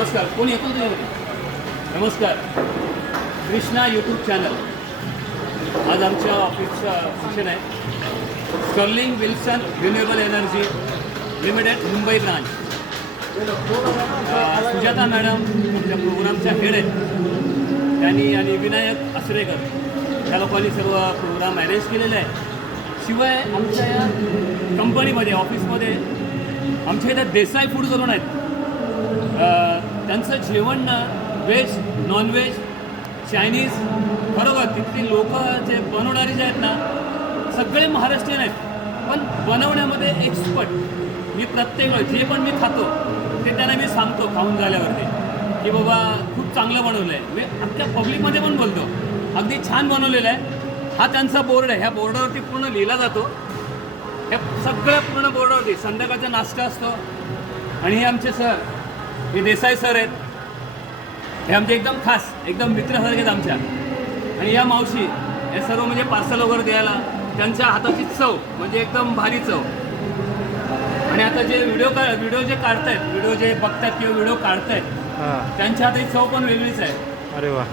नमस्कार. कोण येतो तुझ्याकडे? नमस्कार. Krishna YouTube channel. आज आमच्या ऑफिसचा फंक्शन आहे. Sterling Wilson renewable energy limited Mumbai branch. Sujata madam आमच्या प्रोग्रामच्या हेड आहेत. त्यांनी आणि विनायक आसरेकर या लोकांनी सर्व प्रोग्राम मॅनेज केलेले आहे. शिवाय आमच्या या कंपनीमध्ये ऑफिसमध्ये आमच्या इथं देसाई फूड करून आहेत. त्यांचं जेवण ना व्हेज नॉनव्हेज चायनीज बरोबर तिथली लोक जे बनवणारे जे आहेत ना सगळे महाराष्ट्रीयन आहेत, पण बनवण्यामध्ये एक्सपर्ट. मी प्रत्येक वेळ जे पण मी खातो ते त्यांना मी सांगतो खाऊन झाल्यावरती की बाबा खूप चांगलं बनवलं आहे. मी अख्ख्या पब्लिकमध्ये पण बोलतो अगदी छान बनवलेलं आहे. हा त्यांचा बोर्ड आहे. ह्या बोर्डावरती पूर्ण लिहिला जातो. हे सगळं पूर्ण बोर्डावरती संध्याकाळचा नाश्ता असतो. आणि हे आमचे सर हे देसाई सर आहेत. हे आमचे एकदम खास एकदम मित्रासारखे आहेत आमच्या. आणि या मावशी हे सर्व म्हणजे पार्सल वगैरे द्यायला त्यांच्या हाताची चव म्हणजे एकदम भारी चव. आणि आता जे व्हिडिओ जे काढतायत व्हिडिओ जे बघतायत किंवा व्हिडिओ काढतायत त्यांच्या हाताची चव पण वेगळीच आहे. अरे वा.